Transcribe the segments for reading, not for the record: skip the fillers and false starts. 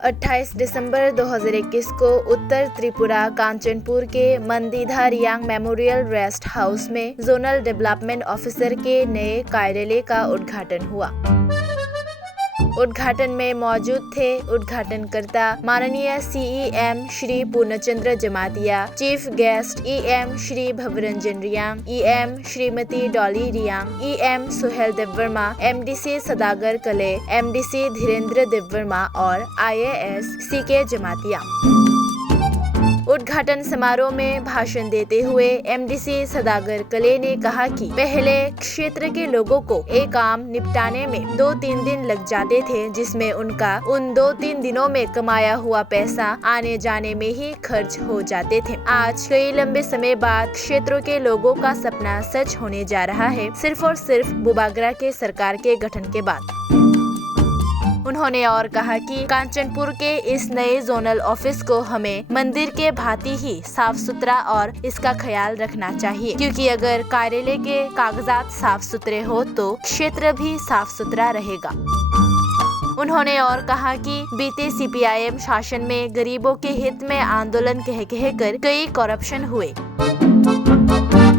28 दिसंबर 2021 को उत्तर त्रिपुरा कांचनपुर के मंदीधा Reang memorial rest house में जोनल डेवलपमेंट ऑफिसर के नए कार्यालय का उद्घाटन हुआ। उद्घाटन में मौजूद थे उद्घाटनकर्ता माननीय CEM Shri Purnachandra Jamatia, chief guest EM Shri Bhabaranjan Reang, EM Shrimati Dolly Reang, EM Suhel Debbarma, MDC Sadagar Kalai, MDC Dhirendra Debbarma और आईएएस सीके जमातिया। उद्घाटन समारोह में भाषण देते हुए एमडीसी सदागर कले ने कहा कि पहले क्षेत्र के लोगों को एक काम निपटाने में 2-3 दिन लग जाते थे, जिसमें उनका उन 2-3 दिनों में कमाया हुआ पैसा आने जाने में ही खर्च हो जाते थे। आज कई लंबे समय बाद क्षेत्रों के लोगों का सपना सच होने जा रहा है, सिर्फ और सिर्फ बुबागरा के सरकार के गठन के बाद। उन्होंने और कहा कि कांचनपुर के इस नए जोनल ऑफिस को हमें मंदिर के भांति ही साफ सुथरा और इसका ख्याल रखना चाहिए, क्योंकि अगर कार्यालय के कागजात साफ सुथरे हो तो क्षेत्र भी साफ सुथरा रहेगा। उन्होंने और कहा कि बीते सीपीआईएम शासन में गरीबों के हित में आंदोलन कह कर कई करप्शन हुए।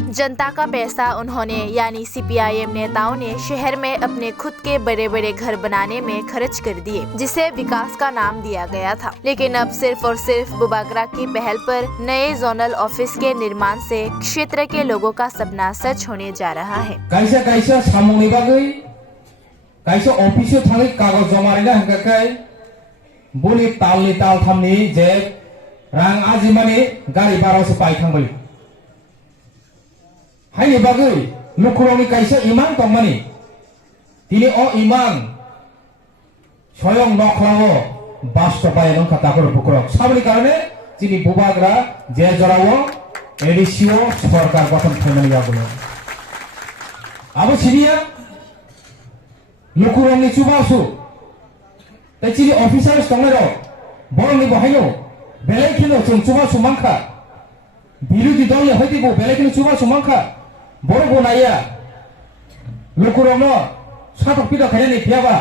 जनता का पैसा उन्होंने यानी सीपीआईएम नेताओं ने शहर में अपने खुद के बड़े बड़े घर बनाने में खर्च कर दिए, जिसे विकास का नाम दिया गया था। लेकिन अब सिर्फ और सिर्फ बुबागरा की पहल पर नए जोनल ऑफिस के निर्माण से क्षेत्र के लोगों का सपना सच होने जा रहा है। हाय बागै नखरावनि कायसा इमान दंमानि तिनि अ इमान स्वयं नखराव बास्तबाय नं खाताखर बुकरक साबनि कारणे तिनि बुबागरा जे जराव एडिसिओ सरकार गठन खालामनाय जागोन आबो सिनिया नखरावनि सुबासु तिनि अफिसार्स दंनाय र बरनि बहायनो बेलेखिनो जों सुबासु मांखा बिरोधी दल हयदिबो बेलेखिनो सुबासु मांखा बर गनाया नखरावनो साथक पिदा खायनानै फियाबा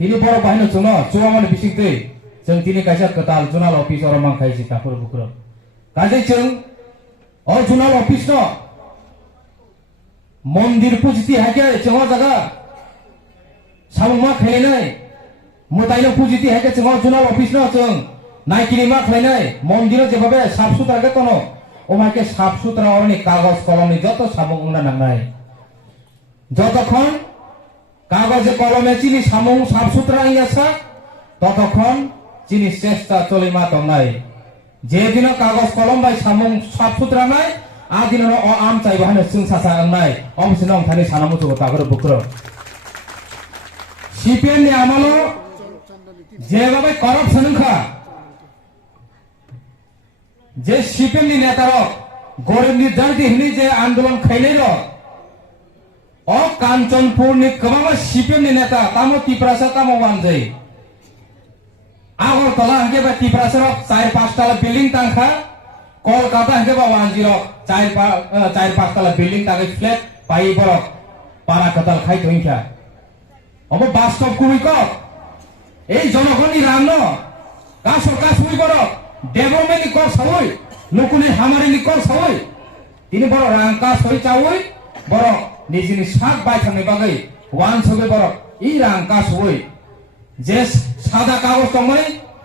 तिनि बर बाहायनो जोंनो जुवामानि बिसिंतै जों तिनि कायसा कताल जुनाल अफिस और मांखाय जिताफोर बुकुर काजै जों अ जुनाल अफिस न मन्दिर पुजिति हाके जों जागा सामुमा खायनाय मोदायनो पुजिति हाके जों जुनाल अफिस न जों नायकिनि मा खायनाय मन्दिर जेबाबे साफ सुथरा के तनो ओमाके साफ सुथरा और कागज कलम जो सामुंग नांगनाय जतक्षण कागज कलमे चिनी सामुंग साफ सुथरा इंगासा ततक्षण चिनी चेष्टा चलिमा दंनाय जे दिन कागज कलम बाय सामुंग साफ सुथरा नाय आ दिन अ आम चाइ बाहानो जों सासा अंनाय अमसिनो थानि सानामु तो तागर बुक्र सीपीएम नि आमालो जेबाबे करप्शन खा जे सीपीएम नि नेता गरीब नि दर्दी हिनी जे आंदोलन खैनाय र अ कांचनपुर नि गोबां सीपीएम नि नेता तामो तिप्रासा तामो वानजै आगरतला हंगे बा तिप्रासा 4-5 तला बिल्डिंग तांखा कलकाता हंगे बा 4-5 तला बिल्डिंग तागे फ्लैट पाई बर पारा कतल खाइ थइखा अब वास्तव कुइक ए जनगणनि राम न का सरकार सुइ बर डेभलपमेंट कर सवै नकुनि हामारिनि कर सवै तिनि बर रांका सय चावै बर निजिनि सात बाय थांनाय बागै वान सबै बर इ रांका सवै जे सादा कागज दंमै